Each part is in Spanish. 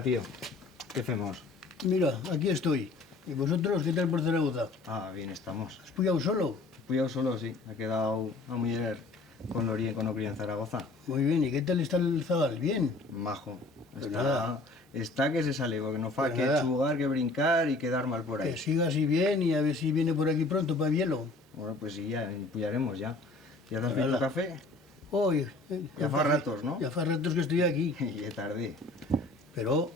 Hola, tío. ¿Qué hacemos? Mira, aquí estoy. ¿Y vosotros qué tal por Zaragoza? Ah, bien estamos. ¿Has puyado solo? Fui solo, sí. Ha quedado a muller con Lorien, con Ocri en Zaragoza. Muy bien, ¿y qué tal está el Zagal? ¿Bien? Majo. Pues nada. Está que se sale, porque no fa Pues que nada. chugar, que brincar y quedar mal por ahí. Que siga así bien y a ver si viene por aquí pronto para Bielo. Bueno, pues sí, ya puyaremos ya. ¿Ya te has Pues visto nada. café? Hoy. Ya fa ratos, ¿no? Ya fa ratos que estoy aquí. Y es tarde. Pero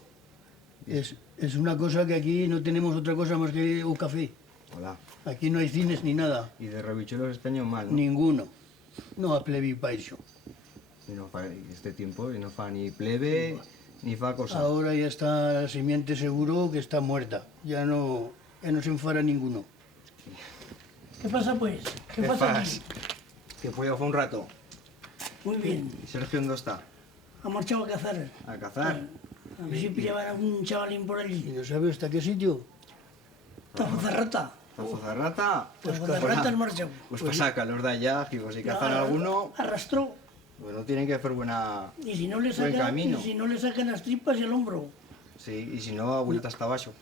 es una cosa que aquí no tenemos otra cosa más que un café. Hola. Aquí no hay cines ni nada. Y de rebichuelos este año mal, ¿no? Ninguno. No a plebi pa eso. Y no fa este tiempo, y no fa ni plebe, ni fa cosa. Ahora ya está la simiente seguro que está muerta. Ya no se enfara ninguno. ¿Qué pasa, pues? ¿Qué ¿Qué pasa fas? aquí? Que fue un rato. Muy bien. ¿Y Sergio dónde está? Ha marchado a cazar. A cazar. A ver si pillaban a algún chavalín por ¿Y allí. no sabe hasta qué sitio? Tafozarrata. ¿A Fozarrata? Tafozarrata has marchado. Pues pasa calor de allá, y si cazan No, alguno, Arrastró. bueno, tienen que hacer buena... Y si no le Buen sacan, camino. y si no le sacan las tripas y el hombro. Sí, y si no, a vuelta hasta abajo.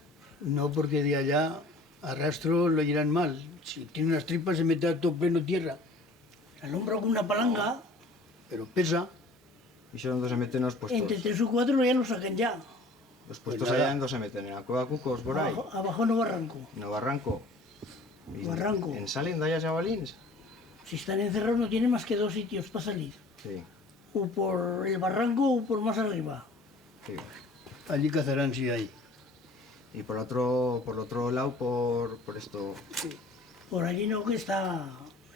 No, porque de allá a rastro lo irán mal. Si tiene unas tripas se mete a todo pleno tierra. El hombro con una palanga. Pero pesa. Y son donde se meten los puestos. Entre 3 o 4 ya lo sacan ya. Los puestos Pues nada. allá en donde se meten, en la cueva Cucos, por ahí, Abajo no barranco. en el barranco. Y Barranco. ¿En salen de allá chavalines? Si están encerrados no tienen más que 2 sitios para salir. Sí, O por el barranco o por más arriba. sí. Allí cazarán si hay. Y por otro lado, por esto Por allí no, que está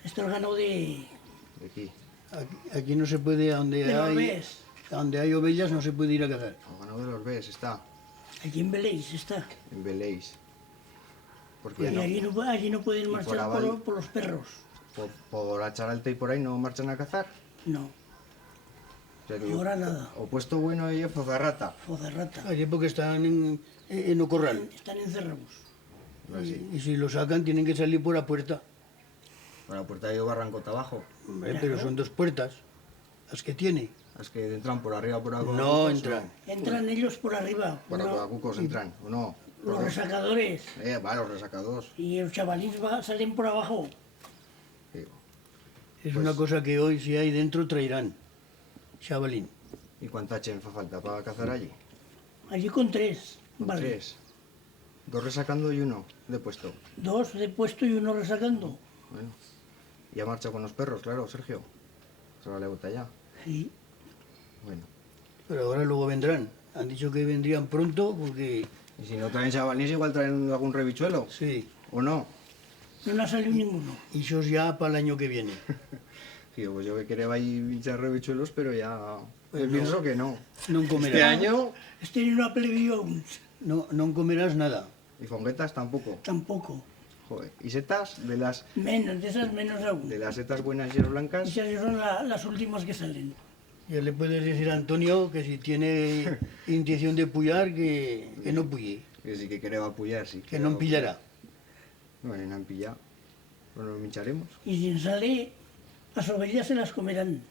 el ganado de de aquí. Aquí no se puede, a donde hay ovejas no se puede ir a cazar. El ganado de los Bes está Aquí en Beléis está. en Beléis. Porque Y no, allí no pueden por marchar Aval? por los perros. por Acharalta y por ahí no marchan a cazar. No, O sea que ahora nada. o puesto bueno y Fozarrata. Fozarrata. Allí porque están en o corral. Están encerrados. Así. Y si lo sacan tienen que salir por la puerta. Por la puerta de barranco abajo. Hombre, pero son 2 puertas. Las que tiene. Las que entran por arriba, por abajo. No entran. Entran ellos por arriba. Por no, abajo Cucos entran, ¿o no? los resacadores. Va, los resacados. Y los chavalines salen por abajo. Sí. Es una cosa que hoy si hay dentro traerán. Chavalín. ¿Y cuánta chen fa falta para cazar allí? Allí con 3. Con Vale. 3. 2 resacando y 1 de puesto. 2 de puesto y 1 resacando. Bueno. Y ha marchado con los perros, claro, Sergio. Se va a la bota ya. Sí. Bueno. Pero ahora luego vendrán. Han dicho que vendrían pronto porque... Y si no traen chavalines, igual traen algún rebichuelo. Sí. ¿O no? No le ha salido ninguno. Y eso es ya para el año que viene. Tío, pues yo que quería ahí hinchar rebichuelos, pero ya... Pues yo no. pienso que no. No Este comerás. año... Este no ha plebido aún. No comerás nada. Y fonguetas tampoco. Tampoco. Joder. Y setas, de las Menos aún. setas buenas y las blancas... Esas son las últimas que salen. Ya le puedes decir a Antonio que si tiene intención de puyar, que no puye. Que sí que quería apoyar, sí. Que no pillará. Bueno, no han pillado. Pues nos hincharemos. Y si sale, las ovejas se las comerán.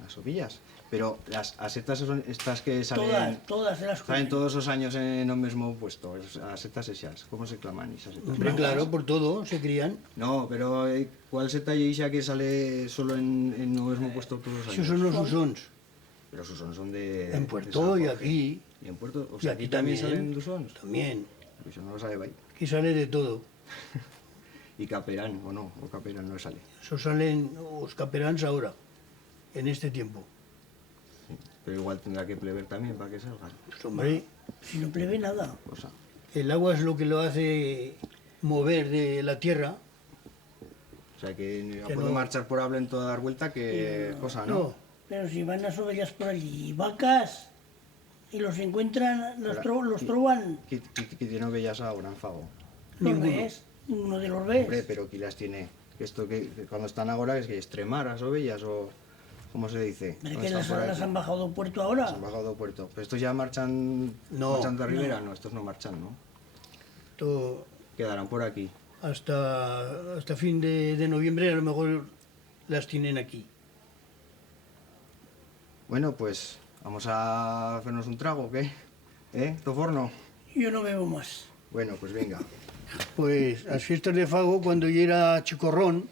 Las ovillas. Pero las asetas son estas que salen... Todas se las Salen comen. todos los años en el mismo puesto, as setas esas. ¿Cómo se claman esas setas? Hombre, claro, por todo se crían. No, pero ¿cuál seta y esa que sale solo en el mismo puesto todos los años? Esos son los usons. Pero sus son de... En de Puerto San y Jorge. aquí. ¿Y en Puerto? O Y sea, aquí aquí también también. salen dusons. También. Pues yo no lo sabe ahí. Aquí sale de todo. Y caperán, o no, o caperán no sale. Eso salen los caperans ahora, en este tiempo. Pero igual tendrá que pleber también para que salgan. Pues hombre, Si no plebe nada. Cosa. el agua es lo que lo hace mover de la tierra. O sea que Que puedo no. marchar por habla en toda dar vuelta que cosa, ¿no? No, Pero si van las ovejas por allí y vacas y los encuentran, los Ahora, troban, Que tiene bellas ahora en fago. los Ninguno. ves. Ninguno de los Hombre, ves. pero aquí las tiene. Esto que cuando están ahora es que extremar las ovejas o... ¿Cómo se dice? Pero ¿Dónde que están las, por ahí? las han bajado puerto Las ahora. han bajado de puerto. Pero estos ya marchan... No, ¿Marchan de Ribera? No, estos no marchan, ¿no? esto Quedarán por aquí. hasta fin de noviembre a lo mejor las tienen aquí. Bueno, pues vamos a hacernos un trago, ¿qué? Toforno? Yo no bebo más. Bueno, pues venga. Pues las fiestas de Fago, cuando yo era chicorrón,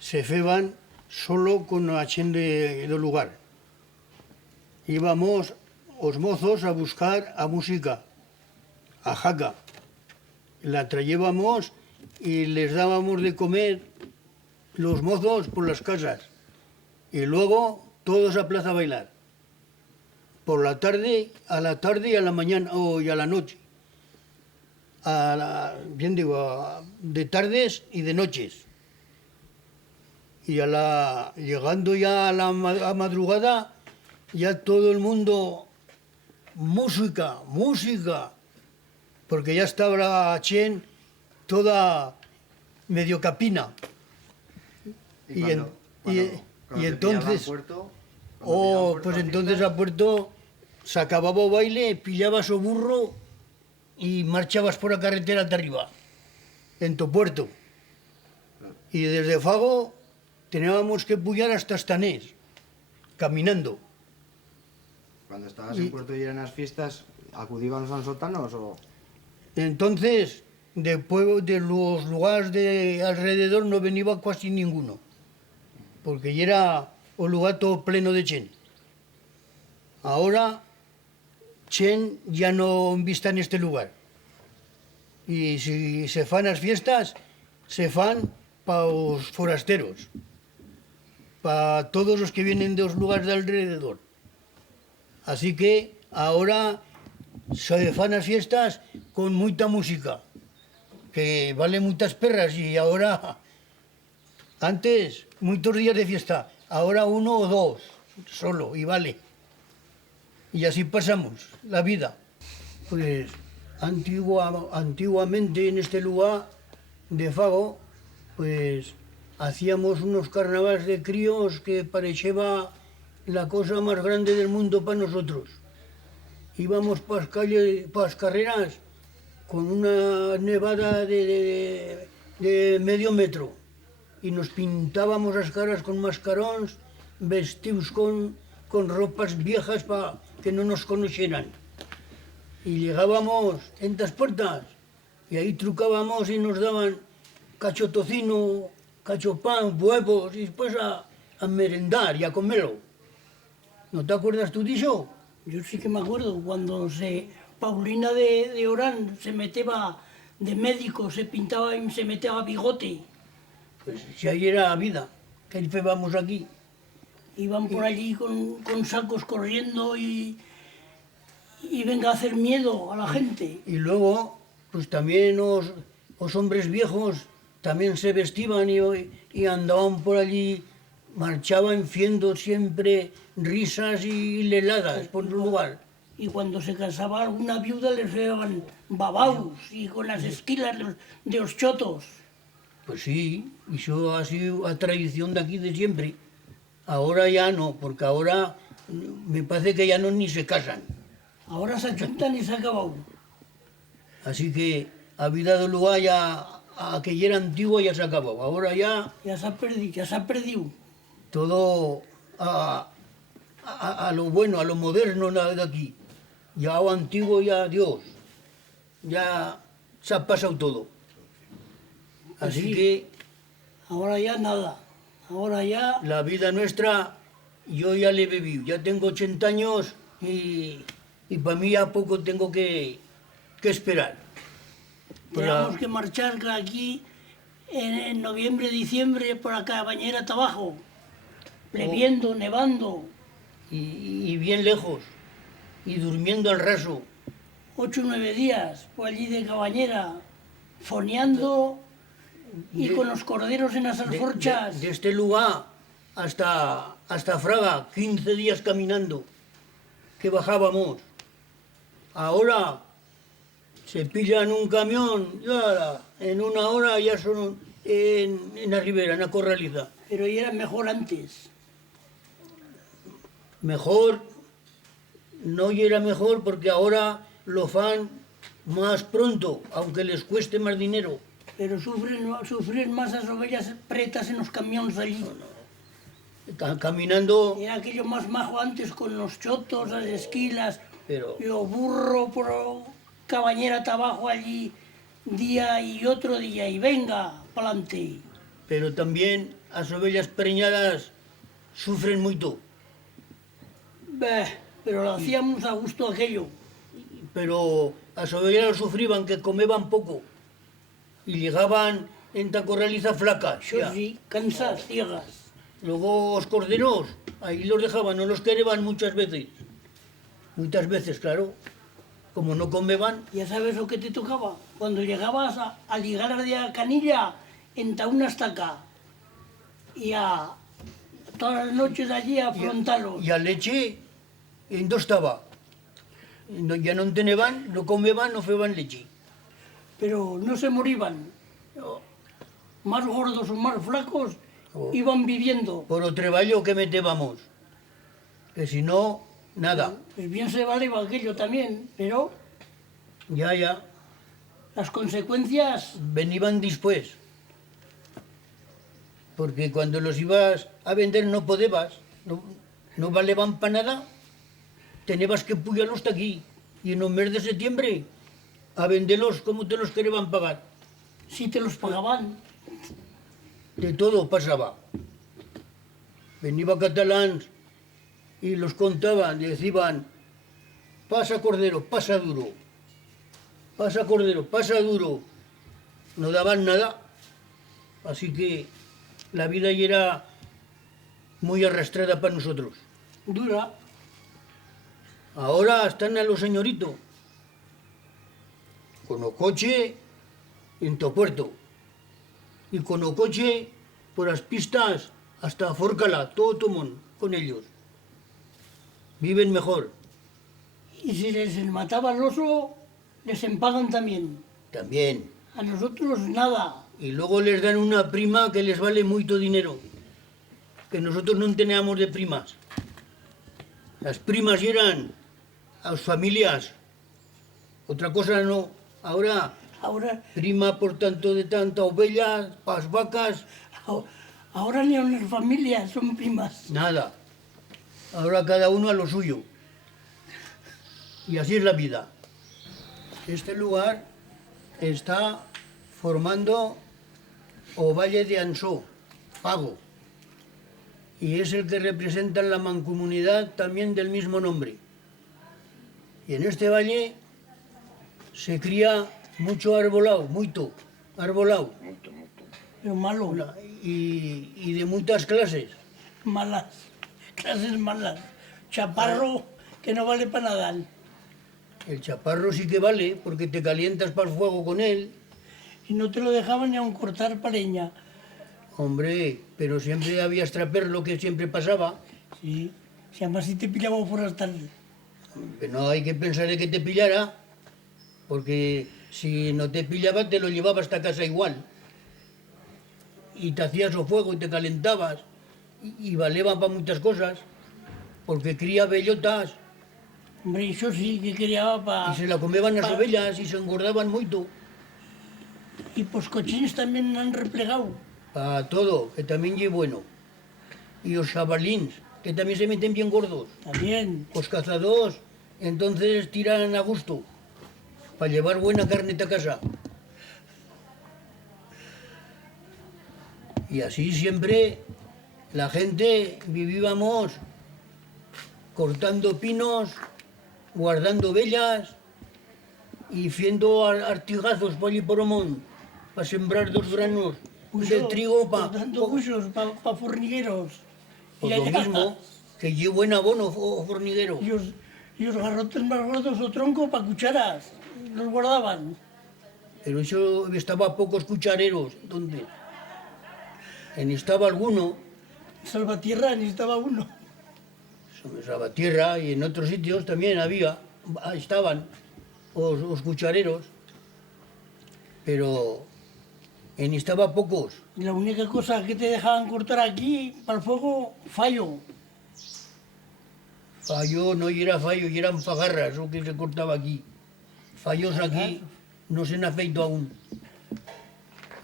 se feban solo con la gente del lugar. Íbamos los mozos a buscar a música, a jaca. La traíamos y les dábamos de comer los mozos por las casas. Y luego todos a plaza a bailar. Por la tarde y a la mañana y a la noche. Bien digo, de tardes y de noches. Y llegando ya a madrugada, ya todo el mundo, música, porque ya estaba la Chen toda medio capina. ¿Y Y cuando entonces, te pillaban puerto, pues entonces a Puerto se acababa el baile, pillabas o burro y marchabas por la carretera de arriba, en tu puerto. Y desde Fago teníamos que pullar hasta Estanés, caminando. Cuando estabas en Puerto y eran las fiestas, ¿acudían los sótanos o...? Entonces, de los lugares de alrededor no venía casi ninguno, porque ya era un lugar todo pleno de chen. Ahora, chen ya no vista en este lugar. Y si se fan las fiestas, se fan para los forasteros, para todos los que vienen de los lugares de alrededor. Así que ahora se fan las fiestas con mucha música, que vale muchas perras, y ahora, antes, muchos días de fiesta, ahora uno o dos, solo, y vale. Y así pasamos la vida. Pues antiguamente en este lugar de Fago, pues hacíamos unos carnavales de críos que parecía la cosa más grande del mundo para nosotros. Íbamos para las carreras con una nevada de medio metro y nos pintábamos las caras con mascarones, vestidos con ropas viejas para que no nos conocieran. Y llegábamos en las puertas y ahí trucábamos y nos daban cacho tocino, cacho pan, huevos y después a merendar y a comerlo. ¿No te acuerdas tú de eso? Yo sí que me acuerdo cuando Paulina de Orán se metía de médico, se pintaba y se metía bigote. Pues si ahí era vida, que vamos aquí. Iban por allí con sacos corriendo y venga a hacer miedo a la gente. Y luego, pues también los hombres viejos también se vestían y andaban por allí, marchaban haciendo siempre risas y leladas por el lugar. Y cuando se casaba alguna viuda les llevaban babaus y con las esquilas de los chotos. Pues sí, eso ha sido la tradición de aquí de siempre. Ahora ya no, porque ahora me parece que ya no ni se casan. Ahora se achuntan y se acabó. Así que la vida del lugar ya, aquella era antigua, ya se acabó. Ahora ya Ya se ha perdido. todo a lo bueno, a lo moderno de aquí. Ya lo antiguo, ya Dios. Ya se ha pasado todo. Así Sí. que Ahora ya nada. Ahora ya la vida nuestra, yo ya le he vivido. Ya tengo 80 años y para mí ya poco tengo que esperar. tenemos que marchar aquí en noviembre, diciembre por la cabañera abajo. Pleviendo, nevando. Y bien lejos. Y durmiendo al raso. 8 o 9 días por allí de cabañera, foneando y con los corderos en las alforchas. De este lugar hasta Fraga, 15 días caminando, que bajábamos. Ahora se pillan un camión, ya, en una hora ya son en la ribera, en la corraliza. Pero ya era mejor antes. Mejor, no era mejor porque ahora lo fan más pronto, aunque les cueste más dinero. Pero sufren más las ovejas pretas en los camiones allí. Caminando, Era aquello más majo antes con los chotos, las esquilas, pero Yo burro por Cabañera abajo allí, día y otro día, y venga, pa'lante. también as ovellas preñadas sufren moito. Pero lo hacíamos a gusto aquello. Pero as ovellas sufriban que comeban pouco y llegaban en ta corraliza flacas. Yo ya. sí, cansas, ciegas. Luego os corderos, ahí los dejaban, no los quereban muchas veces. Muchas veces, claro. Como no comeban, Ya sabes lo que te tocaba. Cuando llegabas a ligar de a canilla, enta una estaca. Y a todas las noches allí a afrontarlos. y a leche, en dos estaba. No, ya no teneban, no comeban, no feban leche. Pero no se morían. Más gordos o más flacos, Oh. iban viviendo. Por o treballo que metébamos. Que si no, nada. Pues bien se valeba aquello también, pero Ya. las consecuencias, Venían después. Porque cuando los ibas a vender no podebas, no valeban para nada. Tenías que puyarlos hasta aquí. Y en el mes de septiembre, a venderlos como te los querían pagar. si te los pagaban. De todo pasaba. Venían catalans y los contaban y decían, pasa cordero, pasa duro. Pasa cordero, pasa duro. No daban nada. Así que la vida ya era muy arrastrada para nosotros. Dura. Ahora están a los señoritos. Con el coche en tu puerto. Y con el coche por las pistas hasta Forcala, todo Tomón, con ellos. Viven mejor. Y si les mataba el oso, les empagan también. También. A nosotros nada. Y luego les dan una prima que les vale mucho dinero. Que nosotros no teníamos de primas. Las primas eran a las familias. Otra cosa no. Ahora, Prima por tanto de tanta ovella, para las vacas, ahora ni unas familias son primas. nada. Ahora cada uno a lo suyo. Y así es la vida. Este lugar está formando o Valle de Ansó, Fago. Y es el que representa la mancomunidad también del mismo nombre. Y en este valle se cría mucho arbolao, mucho arbolao. Pero malo, Y de muchas clases. malas, clases malas. Chaparro que no vale para nada. El chaparro sí que vale, porque te calientas para el fuego con él. Y no te lo dejaban ni aun cortar pareña. Hombre, pero siempre había extraper lo que siempre pasaba. Sí, si además si te pillaba por las tardes. Que no hay que pensar en que te pillara, porque si no te pillaba te lo llevabas hasta casa igual. Y te hacías o fuego y te calentabas. Y valía para muchas cosas, porque cría bellotas Hombre, eso sí que criaba para... y se la comeban las ovellas y se engordaban mucho. Y pues cochines también han replegado. Para todo, que también es bueno. Y los chavalins, que también se meten bien gordos. También. Los cazadores, entonces tiran a gusto, para llevar buena carne a casa. Y así siempre la gente vivíamos cortando pinos, guardando vellas y haciendo artigazos por allí por el monte, para sembrar dos granos de trigo para... Dando buxos para fornigueros. Pues Y lo allá- mismo, que lleve buen abono o forniguero. Y los garrotes más gordos o tronco para cucharas. Los guardaban. Pero eso estaba a pocos cuchareros. ¿Dónde? Estaba alguno, Salvatierra necesitaba uno. en Salvatierra y en otros sitios también había, estaban los cuchareros, pero estaba pocos. Y la única cosa que te dejaban cortar aquí, para el fuego, fallo. Fallo no era fallo, y eran fagarras lo que se cortaba aquí. Fallos aquí no se han feito aún.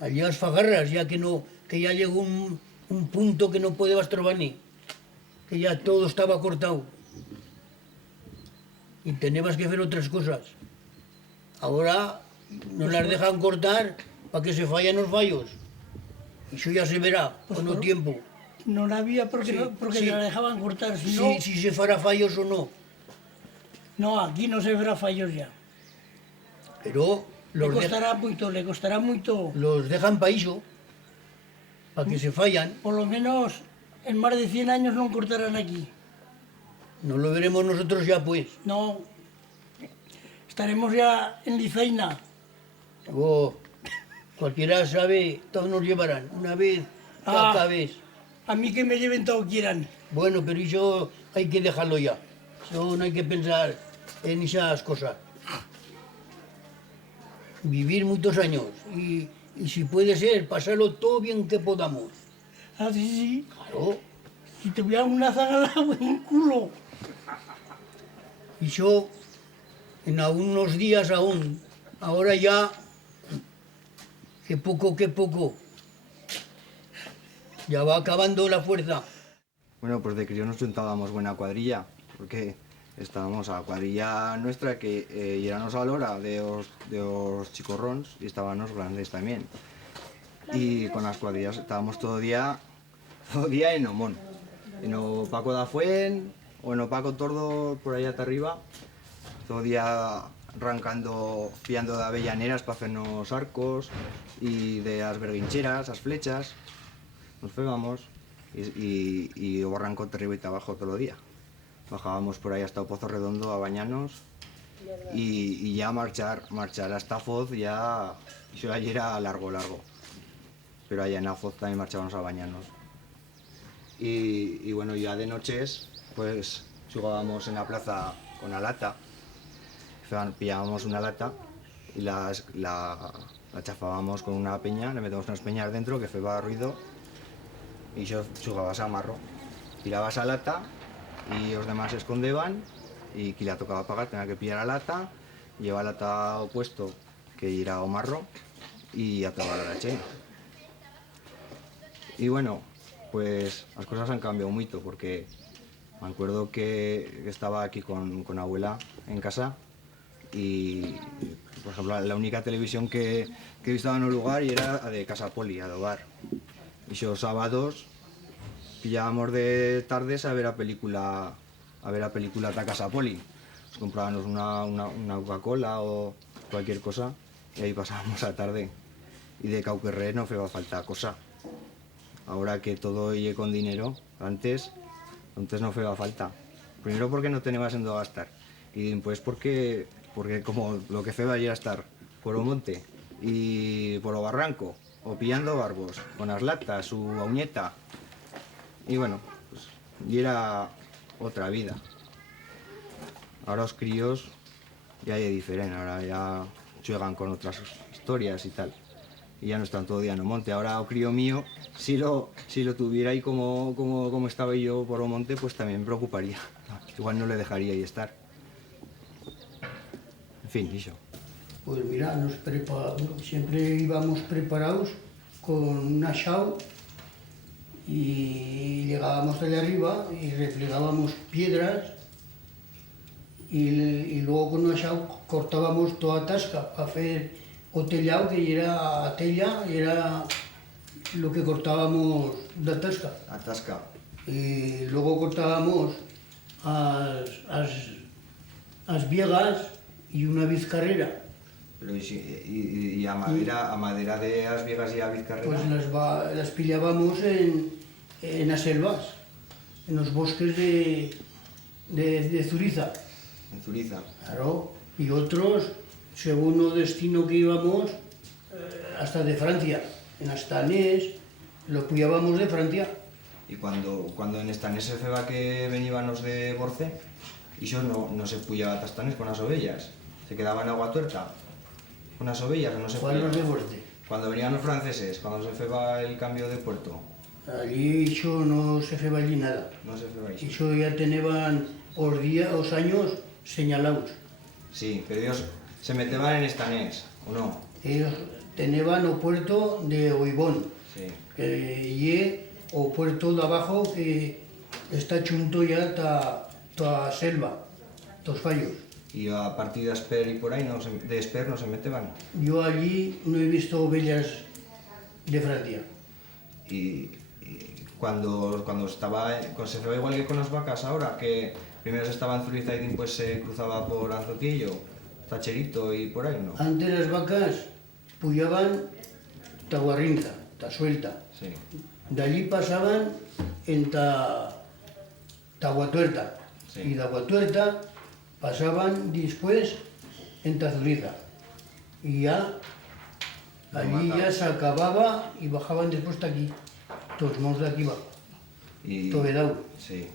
Allí las fagarras, ya que ya llegó un punto que no podías trobar ni, que ya todo estaba cortado. y teníamos que hacer otras cosas. Ahora nos las dejan cortar para que se fallen los fallos. Y eso ya se verá con el tiempo. No la había porque, Sí, porque sí. la dejaban cortar, si no... Si se fará fallos o no. No, aquí no se verá fallos ya. Pero Le los, le costará mucho. los dejan para eso, para que se fallan. Por lo menos en más de 100 años no cortarán aquí. No lo veremos nosotros ya, pues. No, estaremos ya en Lizaina. Oh, cualquiera sabe, todos nos llevarán, una vez, cada vez. A mí que me lleven todo quieran. Bueno, pero eso hay que dejarlo ya. Eso no hay que pensar en esas cosas. Vivir muchos años y si puede ser, pasarlo todo bien que podamos. Ah, sí, sí. Claro. Si te voy a una zagala, buen culo. Y yo, en algunos días aún, ahora ya, que poco, ya va acabando la fuerza. Bueno, pues de crío nos juntábamos buena cuadrilla, porque estábamos a la cuadrilla nuestra que llegamos a la hora de los chicorrons y estaban los grandes también. Y con las cuadrillas estábamos todo día en Omón. En o Paco da Fuen o en o Paco Tordo por ahí hasta arriba. Todo día arrancando, pillando de avellaneras para hacernos arcos y de las berguincheras, las flechas. Nos fuéramos y arrancó de arriba y de abajo todo el día. Bajábamos por ahí hasta el Pozo Redondo a bañarnos y ya marchar hasta Foz ya, eso allí era largo. Pero allá en la Foz también marchábamos a bañarnos. Y bueno, ya de noches pues jugábamos en la plaza con la lata. Pillábamos una lata y la chafábamos con una peña, le metíamos unas peñas dentro que hacía ruido y yo jugabas a marro. Tirabas a lata y los demás se escondeban y quien la tocaba pagar tenía que pillar la lata, llevar la lata opuesto que era o marro y a tomar la leche. Y bueno, pues las cosas han cambiado mucho porque me acuerdo que estaba aquí con abuela en casa y, por ejemplo, la única televisión que he visto en un lugar y era de Casa Poli, a hogar. Y esos sábados pillábamos de tardes a ver la película de Casa Poli. Nos comprábamos una Coca-Cola o cualquier cosa y ahí pasábamos la tarde. Y de Cauquerré no hacía falta cosa. Ahora que todo iba con dinero, antes no hacía falta. Primero porque no teníamos en dónde gastar y después porque como lo que hacía era estar por un monte y por el barranco o pillando barbos con las latas, su auñeta. Y bueno, pues, y era otra vida. Ahora los críos ya es diferente, ahora ya juegan con otras historias y tal. Y ya no están todo día en el monte. Ahora el crío mío, si lo tuviera ahí como estaba yo por el monte, pues también me preocuparía. Igual no le dejaría ahí estar. En fin, eso. Pues mira, siempre íbamos preparados con una chao y llegábamos de arriba y replegábamos piedras y luego con una chao cortábamos toda tasca para hacer o tellado, que era tella, era lo que cortábamos de tasca. A tasca. Y luego cortábamos las viegas y una bizcarrera. Pero y a madera de las viegas y a bizcarrera. Pues las pillábamos en las selvas, en los bosques de Zuriza. En Zuriza. Claro, y otros, según el destino que íbamos, hasta de Francia. En Astanés, lo pillábamos de Francia. Y cuando en Estanés se feba que veníamos de Borce, y eso no se puyaba a Estanés con las ovellas, se quedaba en agua tuerta con las ovellas, no se ¿Cuál puyaba. los de Borce? Cuando venían los franceses, cuando se feba el cambio de puerto, Allí eso no se feba allí nada. no se feba ahí. Eso ya tenían los años señalados. Sí, pero ellos se metían en Estanés, ¿o no? Ellos tenían el puerto de Oibón, Sí. que es o puerto de abajo que está junto ya a toda selva, todos fallos. Y a partir de Esper y por ahí, de Esper no se meteban. Yo allí no he visto ovejas de Francia. Y cuando se fue igual que con las vacas ahora, que primero se estaba en Zuriza y después se cruzaba por Anzoquillo, Tacherito y por ahí, ¿no? Antes las vacas puyaban Taguarrinza, Suelta. Sí, De allí pasaban en Taguatuerta. Sí. Y de Aguatuerta pasaban después en Zuriza. Y ya allí ya se acababa y bajaban después hasta aquí. Todos mos de aquí abajo. y, Tovedau, sí.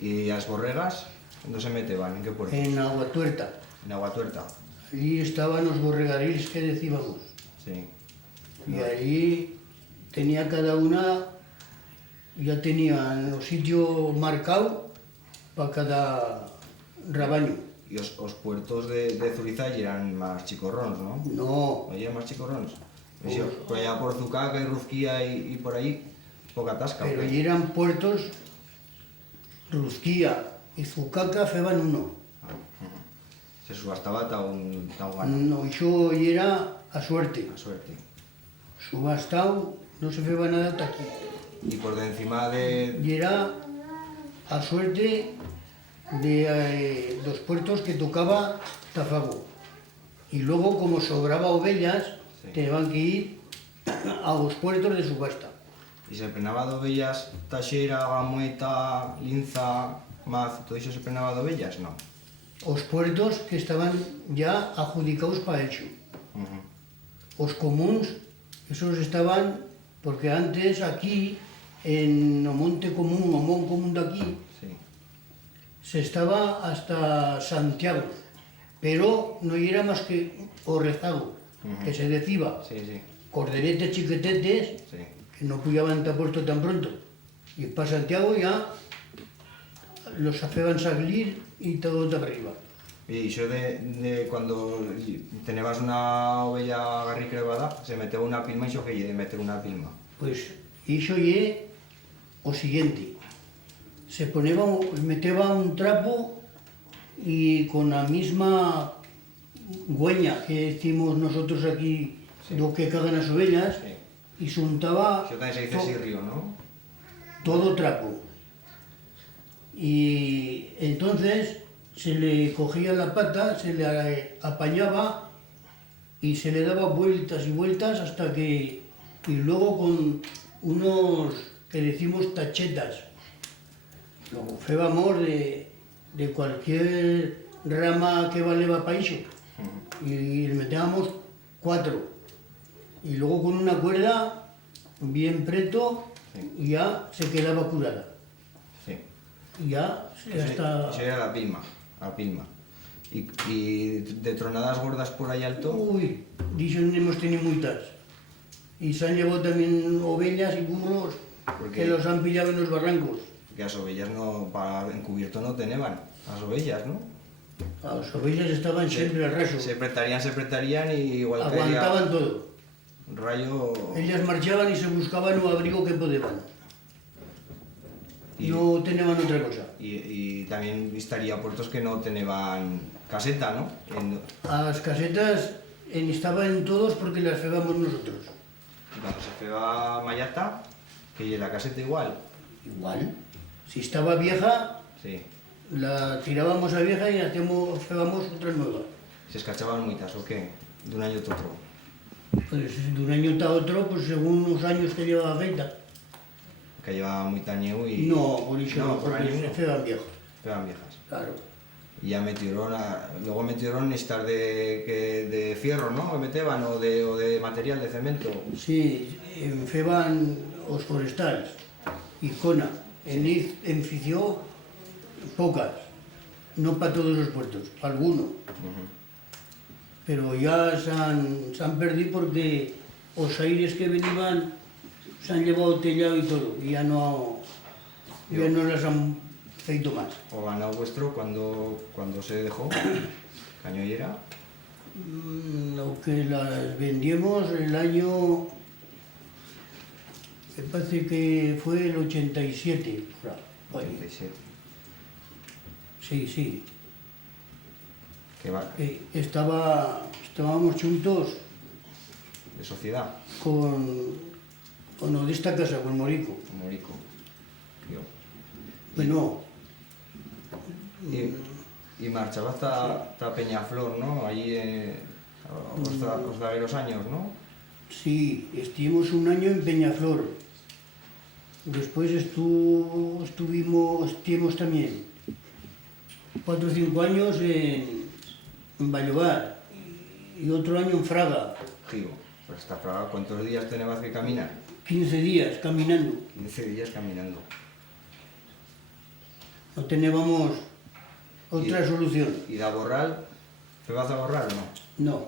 ¿Y las borregas? ¿Dónde se meteban? ¿En qué puerto? en Aguatuerta. En Aguatuerta. Allí estaban los borregariles que decíamos. Sí. Y allí tenía cada una, ya tenían el sitio marcado para cada rebaño. Y os puertos de Zuriza ya eran más chicorrones, ¿no? No, ¿No eran más chicorrones? Por allá por Zucaca y Ruzquía y por ahí, poca tasca. ¿o pero qué? allí eran puertos, Rusquía y Zucaca feban uno. Se subastaba tan gana. No, eso y era a suerte. A suerte. Subastado no se feba nada hasta aquí. Y por de encima de... Y era a suerte de los puertos que tocaba Tafago. Y luego, como sobraba ovejas, Sí. tenían que ir a los puertos de subasta. Y se prenaba de ovellas, Taxera, Gamueta, Linza, Maz, todo eso se prenaba de ovellas, no. Los puertos que estaban ya adjudicados para hecho. Ujú. Los comuns, esos estaban, porque antes aquí, en el Monte Común, o Monte Común de aquí, Sí. se estaba hasta Santiago, pero no era más que o rezago, que se decía, Sí, sí. corderetes chiquetetes, Sí. que no puyaban a puerto tan pronto. Y para Santiago ya los hacían salir y todo de arriba. Y eso de cuando tenías una ovella garricrevada, se metía una pilma y yo que de meter una pilma. Pues iso ye o siguiente. Se meteba un trapo y con la misma güeña que decimos nosotros aquí, Sí. lo que cagan las ovejas, Sí. y se untaba Eso también se dice sirrio, ¿no? todo trapo. Y entonces se le cogía la pata, se le apañaba y se le daba vueltas y vueltas hasta que... Y luego con unos que decimos tachetas, lo cogíamos de cualquier rama que valeva para eso y le metíamos 4. Y luego con una cuerda bien preto y ya se quedaba curada. Sí. Y ya hasta... Eso era la pilma. Y de tronadas gordas por ahí alto, Uy, dicho no hemos tenido muchas. Y se han llevado también ovejas y burros ¿Por qué? que los han pillado en los barrancos. que las ovellas no, para encubierto no tenían, las ovellas, ¿no? Las ovejas estaban siempre al raso, Se pretarían y igual aguantaban todo. un rayo... Ellas marchaban y se buscaban un abrigo que podían. Y- No tenían otra cosa. Y también estaría puertos que no tenían caseta, ¿no? Las casetas estaban todos porque las febamos nosotros. Cuando se feba Mayata, que la caseta igual. Igual. Si estaba vieja, Sí. la tirábamos a vieja y febamos otra nueva. Se escachaban muitas, ¿o qué? De un año a otro. Pues de un año a otro, pues según los años que llevaba feita. Que llevaba muy tañeu y... No, por eso no, por porque año se no. feban viejos. Feban viejas. Claro. Y ya metieron, luego metieron estas de fierro, ¿no? Que meteban, o de material, de cemento. Sí, feban os forestales, Icona, en Fició, pocas, no para todos los puertos, para algunos. Pero ya se han perdido porque los aires que venían se han llevado tellado y todo, y ya no las han feito más. O ganado vuestro cuando se dejó, cañollera. Lo que las vendimos el año, me parece que fue el 87, por ahí. 87. Sí, sí. Que va, estábamos juntos de sociedad, con o desta casa, con Morico. Morico. Tío. Bueno, Y marchaba hasta Peñaflor, ¿no? Allí os da los años, ¿no? sí, estuvimos un año en Peñaflor. Después estuvimos también 4 o 5 años en Vallovar y otro año en Fraga. Gio, pues hasta Fraga, ¿cuántos días tenías que caminar? 15 días caminando. 15 días caminando. No teníamos otra Y- solución. ¿Y da Borral? ¿Te vas a borrar o no? No,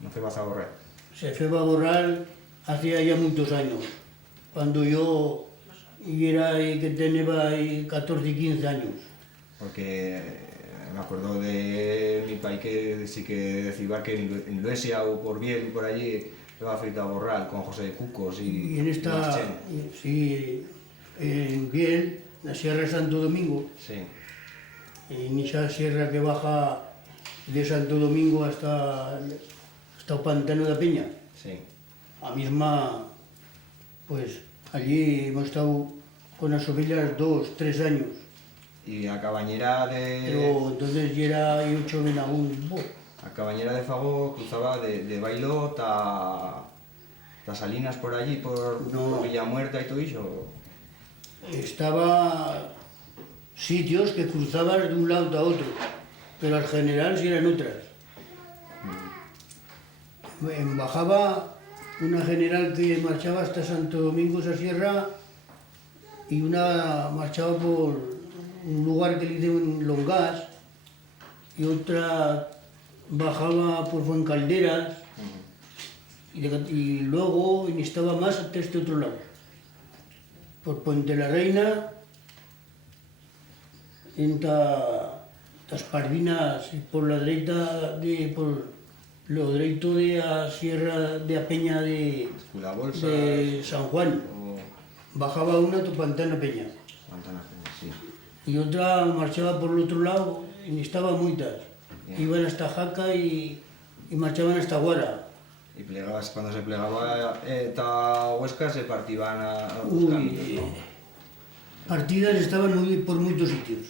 No te vas a borrar. se fue a borrar hacía ya muchos años, cuando yo era que tenía 14 y 15 años. Porque me acuerdo de mi país que sí que decía que en Luesia o por Biel y por allí le va a fritar a Borral con José de Cucos Y en esta, Marchen. sí, en Biel, la Sierra de Santo Domingo, Sí, en esa sierra que baja de Santo Domingo hasta el Pantano de Peña, sí. a misma, pues allí hemos estado con las ovejas 2, 3 años. Y a Cabañera Pero entonces ya era yo joven aún. a Cabañera de Fago cruzaba de Bailó ta Salinas por allí, por No. Villamuerta y todo eso. Estaba sitios que cruzabas de un lado a otro, pero al general sí eran otras. Bajaba una general que marchaba hasta Santo Domingo, esa sierra, y una marchaba por un lugar que le dicen Longás, y otra bajaba por Fuencalderas, y luego estaba más hasta este otro lado. Por Puente la Reina, las Pardinas, y por la derecha, por lo derecho de la Sierra de a Peña de Escudabolsas San Juan. o Bajaba una tu Pantana Peña. Pantana, sí. Y otra marchaba por el otro lado, y estaban muchas. Bien. Iban hasta Jaca y marchaban hasta Guara. Y cuando se plegaba ta Huesca se partían a los Uy, caminos, ¿no? partidas estaban por muchos sitios.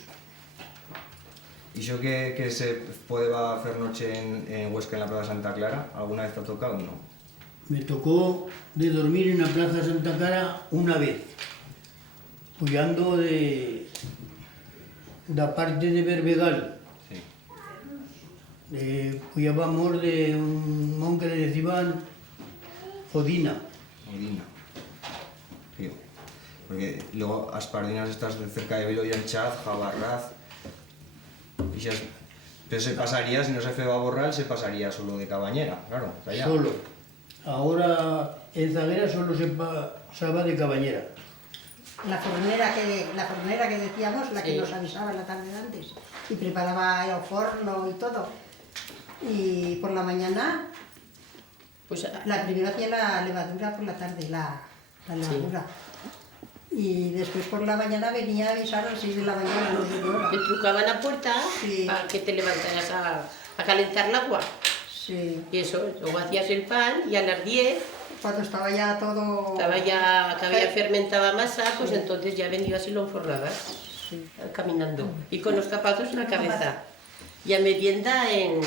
¿Y eso que se puede hacer noche en Huesca en la Plaza Santa Clara? ¿Alguna vez te ha tocado o no? Me tocó de dormir en la Plaza Santa Clara una vez, puyando de la parte de Berbegal. Sí. Puyábamos de un monte que le decían Fodina. Medina. Tío. Porque luego las Pardinas estás de cerca de Velo y Anchaz, Jabarraz. Pero se pasaría, si no se fue a Borral, se pasaría solo de Cabañera, claro. hasta allá. Solo. Ahora en Zaguera solo se pasaba de Cabañera. La fornera que decíamos, la que Sí. nos avisaba la tarde de antes y preparaba el horno y todo. Y por la mañana, Pues la primera hacía la levadura por la tarde, la levadura. Y después por la mañana venía a avisar a las 6 de la mañana, no sé qué hora. te trucaban a la puerta Sí. para que te levantaras a calentar el agua. Sí. Y eso, luego hacías el pan y a las 10 Cuando estaba ya todo... estaba ya, que había Fe- fermentada masa, pues Sí. entonces ya venías y lo enfornabas Sí. caminando. Y con los capazos en la cabeza. Y a merienda en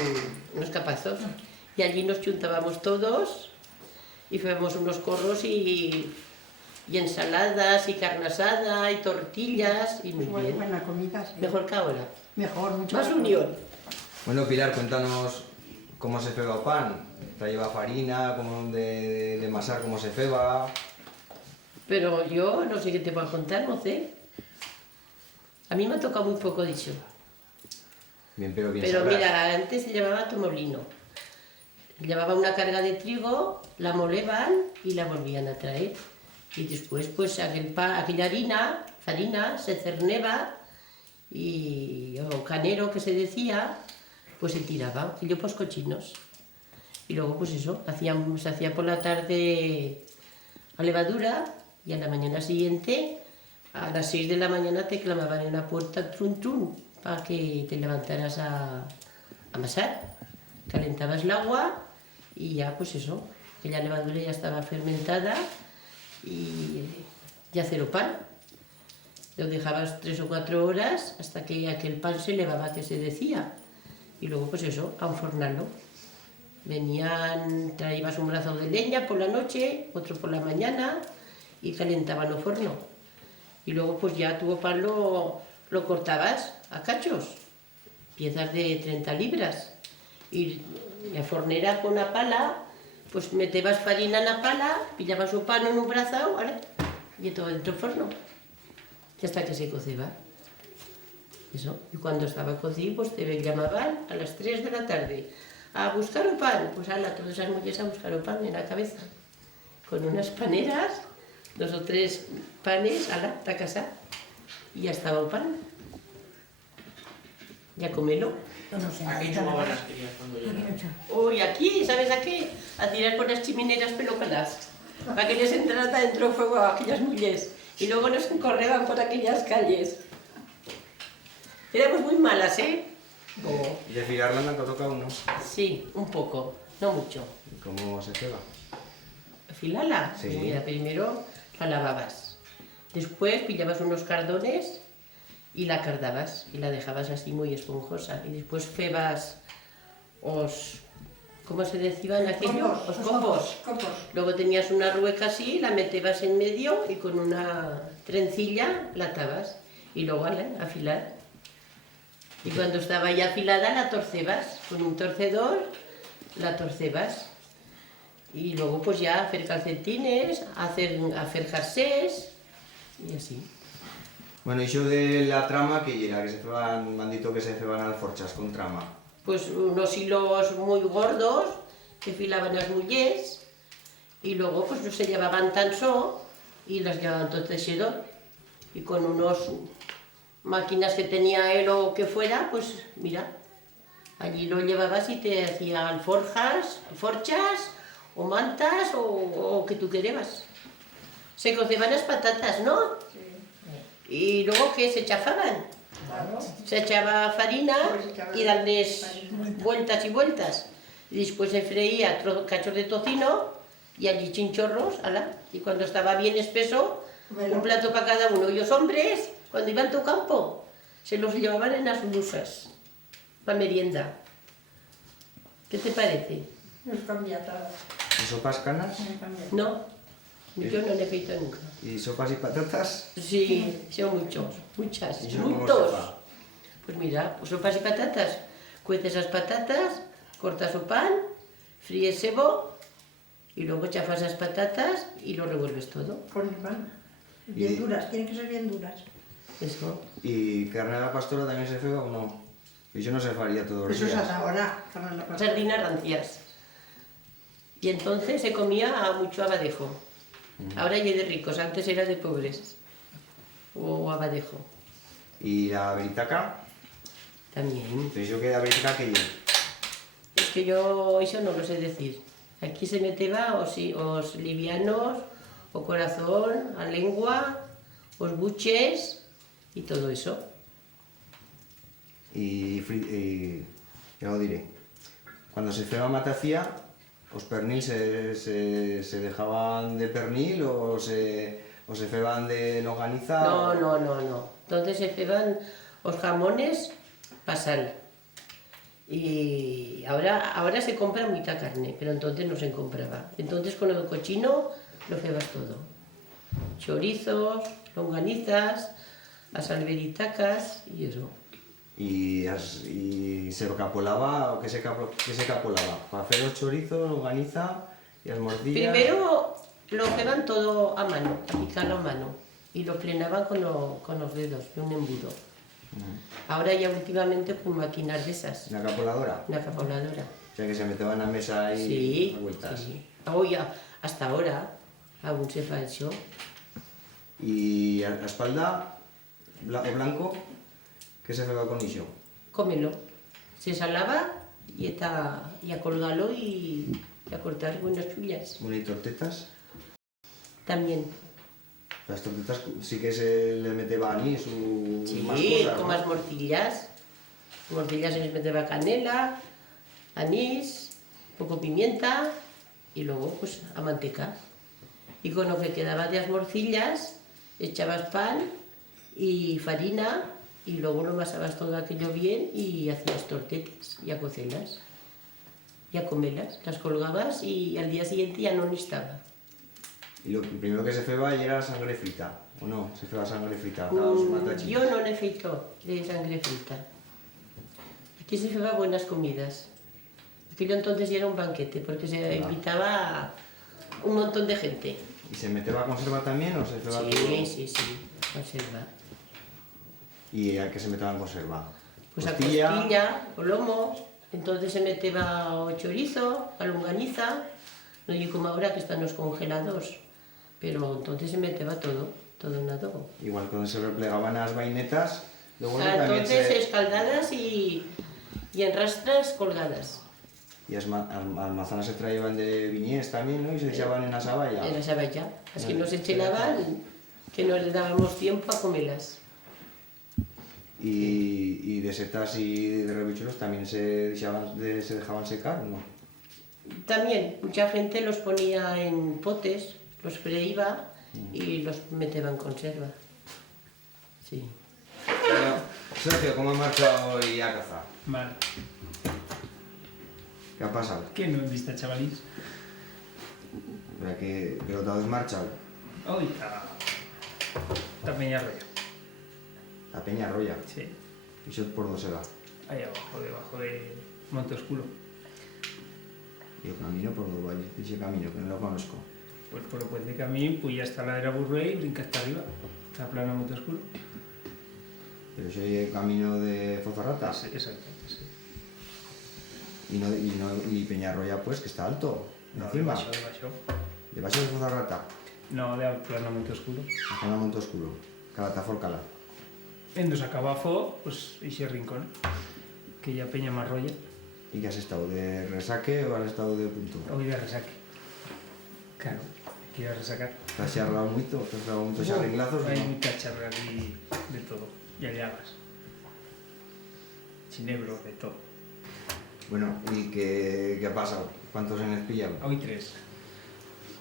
los capazos. Y allí nos juntábamos todos y fuimos unos corros y ensaladas y carne asada y tortillas y muy bien. Buena comida, sí. Mejor que ahora. Mejor, mucho Más mejor. unión. Bueno, Pilar, cuéntanos cómo se feba el pan. ¿Te lleva farina, cómo de masar, cómo se feba? Pero yo no sé qué te voy a contar, no sé. A mí me ha tocado muy poco dicho. Bien, pero bien Pero sabrás. mira, antes se llevaba tu molino. Llevaba una carga de trigo, la moleban y la volvían a traer. Y después, pues aquella farina, se cerneba o canero que se decía, pues se tiraba, y yo pues cochinos. Y luego, pues eso, se hacía por la tarde a levadura y a la mañana siguiente, a las 6 de la mañana te clamaban en la puerta trun trun para que te levantaras a amasar. Calentabas el agua y ya pues eso, aquella levadura ya estaba fermentada y hacer el pan. Lo dejabas 3 o 4 horas hasta que aquel pan se levaba, que se decía. Y luego pues eso, a enfornarlo. Traías un brazo de leña por la noche, otro por la mañana y calentaban el horno. Y luego pues ya tu pan lo cortabas a cachos, piezas de 30 libras. Y la fornera con la pala, pues metías farina en la pala, pillabas el pan en un brazo, ¿vale? Y todo dentro del horno. Y hasta que se coceba. Eso. Y cuando estaba cocido, pues te llamaban a las 3 de la tarde a buscar el pan. Pues ala, todas esas mujeres a buscar el pan en la cabeza. Con unas paneras, 2 o 3 panes, ala, a casa. Y ya estaba el pan. Ya comelo. ¿A qué jugaban las crías cuando llegaban? Uy, aquí, ¿sabes a qué? A tirar por las chimeneras pelocadas. Para que les entrara dentro fuego a aquellas mujeres. Y luego nos correban por aquellas calles. Éramos muy malas, ¿eh? ¿Y de filarla no te ha tocado uno? Sí, un poco, no mucho. ¿Y cómo se ceba? ¿Afilala? Sí. Pues mira, primero la lavabas. Después pillabas unos cardones y la cardabas. Y la dejabas así muy esponjosa. Y después febas os... ¿Cómo se decían aquello? Copos, Os copos. copos. Luego tenías una rueca así, la metías en medio y con una trencilla la atabas. Y luego a afilar. Y cuando estaba ya afilada la torcebas. Con un torcedor la torcebas. Y luego pues ya hacer calcetines, hacer jersés y así. Bueno, y yo de la trama que era, que se feban, me han dicho que se feban alforchas con trama. Pues unos hilos muy gordos que filaban las mujeres y luego pues no se llevaban tan solo y las llevaban todo tejedor. Y con unos máquinas que tenía él o que fuera, pues mira, allí lo llevabas y te hacía alforjas, forchas o mantas o que tú querías. Se cocían las patatas, ¿no? Y luego que se chafaban. Se echaba farina y darles vueltas y vueltas. Y después se freía cachos de tocino y allí chinchorros, ala. Y cuando estaba bien espeso, un plato para cada uno. Y los hombres, cuando iban a tu campo, se los llevaban en las blusas, para merienda. ¿Qué te parece? Nos cambia todo. ¿Y sopas canas? No, yo no le he feito nunca. ¿Y sopas y patatas? Sí, son muchas, ¿Y eso cómo muchos. se fa? Pues mira, pues sopas y patatas. Cueces las patatas, cortas el pan, fríes cebo y luego chafas las patatas y lo revuelves todo. Con el pan. Bien duras, tienen que ser bien duras. Eso. ¿Y carne a la pastora también se feba o no? Y yo no se faría todos los Eso es días. hasta ahora. Para la pastora. Sardinas rancias. Y entonces se comía mucho abadejo. Ahora ya de ricos, antes era de pobres. O abadejo. ¿Y la veritaca? También. Pues yo que la veritaca que yo. Es que yo eso no lo sé decir. Aquí se meteba os livianos, o corazón, a lengua, os buches y todo eso. Y ya lo diré. Cuando se feba matacía, os pernil se dejaban de pernil o se feban de longaniza. No. Entonces se ceban os jamones pa sal. Y ahora se compra mucha carne, pero entonces no se compraba. Entonces con el cochino lo cebas todo. Chorizos, longanizas, las alberitacas y eso. Y se capolaba, o qué se capolaba, para hacer los chorizos, longaniza y las morcillas. Primero lo ceban todo a mano, a picarlo a mano. Y lo plenaban con los dedos, de un embudo. Ahora ya últimamente con máquinas de esas, Una capoladora. una capoladora. O sea que se metían a la mesa y Sí, a vueltas. sí. Hoy, hasta ahora, aún se fa eso. Y a la espalda, o blanco, ¿qué se feba con eso? Cómelo. Se salaba y a colgarlo y a cortar buenas chullas. Bueno, y tortetas. También. Las tortetas sí que se le meteba anís o Sí, más cosas, con ¿no? más morcillas. Morcillas se les meteba canela, anís, poco pimienta y luego pues a manteca. Y con lo que quedaba de las morcillas echabas pan y farina y luego lo amasabas todo aquello bien y hacías tortetas y a cocerlas y a comerlas. Las colgabas y al día siguiente ya no estaba. Y lo primero que se feba era sangre frita, ¿o no? Se feba sangre frita. Yo no le feito de sangre frita. Aquí se feba buenas comidas. Aquello entonces era un banquete porque se invitaba a un montón de gente. ¿Y se meteba conserva también o se feba todo? Sí, conserva. ¿Y a qué se meteba en conserva? Pues a costilla o lomo, entonces se meteba o chorizo, a longaniza, no yo como ahora que están los congelados, pero entonces se meteba todo en adobo. Igual cuando se replegaban las vainetas, luego también Entonces escaldadas y en rastras colgadas. Y las manzanas se traían de viñés también, ¿no? Y se echaban en la saballa. En la saballa. Es que nos enchelaban, que no les dábamos tiempo a comerlas. Y de setas y de rebichuelos también se dejaban secar, ¿o no? También, mucha gente los ponía en potes, los freía y los metía en conserva. Sí. Bueno, Sergio, ¿cómo has marchado hoy a cazar? Mal. ¿Qué ha pasado? ¿Qué no he visto, chavalís? Pero te has marchado. Hoy está Peñarroya. La Peña Arroya. Sí. ¿Y eso por dónde se va? Ahí abajo, debajo de Monte Oscuro. Yo camino por donde vaya ese camino, que no lo conozco. Pues por el puente camín, pues ya está la ladera Burrué y brinca hasta arriba. Está plano Monte Oscuro. Pero ese es el camino de Fozarrata. Sí, exacto, sí. Y Peñarroya, pues, que está alto. No, Encima. debaixo. Debaixo de Fozarrata. No, de plano Monte Oscuro. Acá en Monte Oscuro. Calataforcala. En dos acabafo, pues ese rincón. Que ya Peña más rolla. ¿Y qué has estado? ¿De resaque o has estado de punto? Hoy de resaque. Claro, quiero resacar. ¿Te has charlado mucho? ¿Te has dado muchos arreglazos? Hay mucha charla aquí de todo. Y aliadas. Chinebro, de todo. Bueno, ¿y qué ha pasado? ¿Cuántos han pillado? Hoy tres.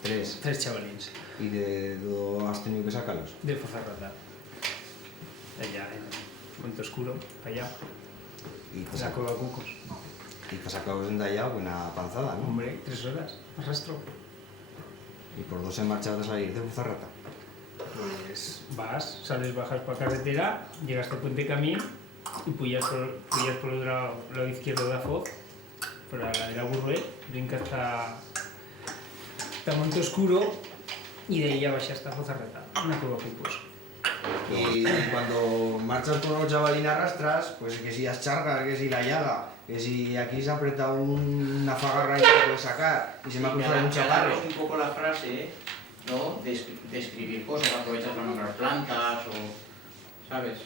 Tres. Tres chavalines. ¿Y de dónde has tenido que sacarlos? De Fozarrata. Allá en Monte Oscuro, allá. Y te, En la Cueva Cucos. y te has sacado de allá buena panzada, ¿no? Hombre, 3 horas. Arrastro. ¿Y por dos en marcha de salir de Fozarrata? Pues vas, sales, bajas por carretera, llegas hasta Puente Camín y puyas por el lado izquierdo de la Foz, por la ladera Burrué, brincas hasta Monte Oscuro y de ahí ya vas hasta Fozarrata, una Cueva Cucos. Y cuando marchas por los chavalín arrastras, pues que si las chargas, que si la llaga, que si aquí se ha apretado una fagarra y no te puedes sacar, y se me ha cruzado un chaparro. Es un poco la frase, ¿no? De escribir cosas, aprovechas para nombrar plantas o... ¿sabes?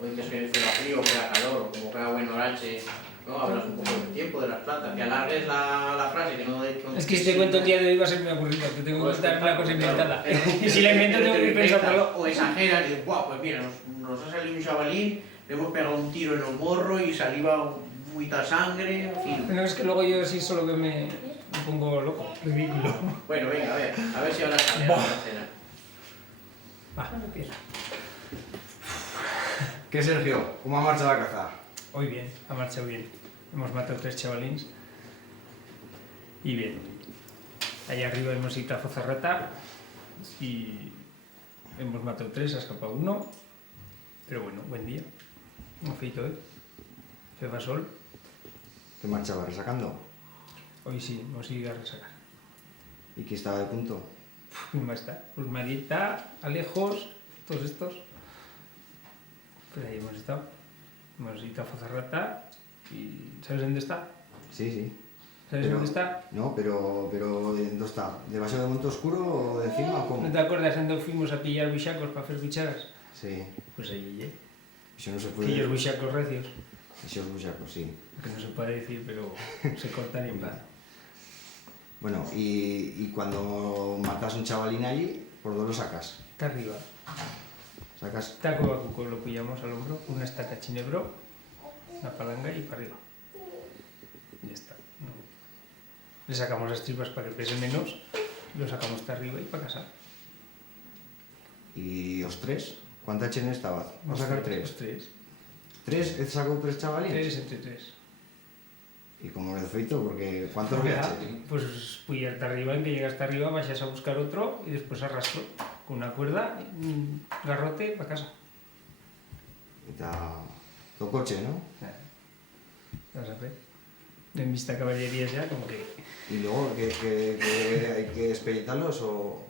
O dices que fuera frío, fuera calor, o como fuera buen orache, ¿no? Hablas un poco del tiempo, de las plantas, que alargues la frase, que no... Es que si te cuento el día de hoy va a ser muy aburrido, te tengo que Pues, contar una cosa inventada. pero- Y si la invento tengo que pensármelo. O exageras y dices, guau, pues mira, nos ha salido un chavalín, le hemos pegado un tiro en el morro y saliva mucha sangre, en fin. No, es que luego yo sí solo que me pongo loco, ridículo. Bueno, venga, a ver si ahora sale la cena. Va, empieza. ¿Qué, Sergio? ¿Cómo ha marchado la caza? Hoy bien, ha marchado bien. Hemos matado 3 chavalines. Y bien. Allá arriba hemos ido a Fozarrata y hemos matado 3, ha escapado 1. Pero bueno, buen día. Un feito hoy. Feba sol. ¿Qué marchaba resacando? Hoy sí, hemos ido a resacar. ¿Y qué estaba de punto? ¿Cómo está? Pues Marieta, Alejos, todos estos. Pues ahí hemos estado. Hemos ido a Fozarrata y ¿sabes dónde está? Sí, sí. ¿Sabes dónde está? No, pero ¿dónde está? ¿Debajo de Monte Oscuro o de encima o cómo? ¿No te acuerdas cuando fuimos a pillar buixacos para hacer cucharas? Sí. Pues ahí, Eso no se aquellos puede... buixacos recios. Esos buchacos, sí. Que no se puede decir, pero se cortan y en plan. Bueno, y cuando matas un chavalín allí, ¿por dónde lo sacas? Está arriba. Sacas... Taco a cuco lo pillamos al hombro, una estaca chinebro, una palanga y para arriba. le sacamos las tripas para que pese menos, lo sacamos hasta arriba y para casa. ¿Y os tres? ¿Cuánta chen estaba? ¿Vas a sacar tres? Los tres. ¿Tres? ¿He sacado tres chavalines? Tres entre tres. ¿Y cómo lo he feito? Porque ¿cuántos viajes? Pues fui hasta arriba, en que llega hasta arriba, vayas a buscar otro y después arrastro con una cuerda, un garrote para casa. Tu coche, ¿no? Vas a ver. En vista caballería ya, como que... ¿Y luego que hay que espellitarlos o...?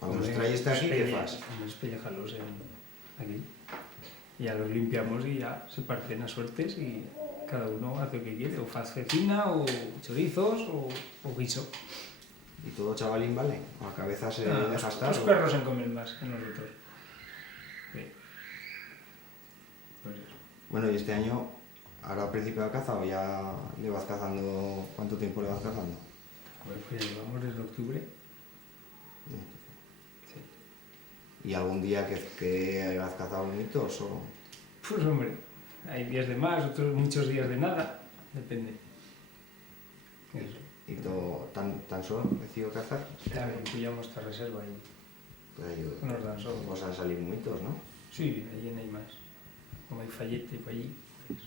Cuando los traes aquí, ¿qué fas? Despellejarlos aquí. Y ya los limpiamos y ya se parten a suertes y cada uno hace lo que quiere. O faz cecina, o chorizos, o guiso. ¿Y todo chavalín vale? ¿O a cabeza se deja estar? Los perros se comen más que nosotros. Sí. Pues eso. Bueno, y este año, ahora al principio de caza, ¿o ya le vas cazando? ¿Cuánto tiempo le vas cazando? Pues llevamos desde octubre. ¿Y algún día que hayas cazado bonitos o...? Pues hombre, hay días de más, otros muchos días de nada, depende. Eso. ¿Y todo tan solo decidido cazar? También pillamos esta reserva y Pues ahí nos dan solo. vas a salir bonitos, ¿no? Sí, allí no hay más. Como hay fallete por allí. Pues...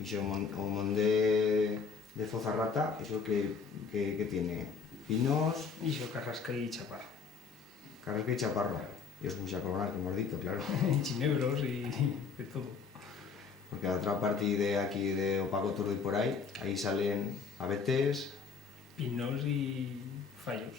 Y si o mon de Fozarrata, ¿eso que tiene? ¿Pinos? Y yo carrasca y chaparro. Carrasca y chaparro. Y os puse a coronar, que hemos dicho, claro. Y chinebros y de todo. Porque a otra parte de aquí de Opaco Turdo y por ahí salen abetes, Pinos y fallos.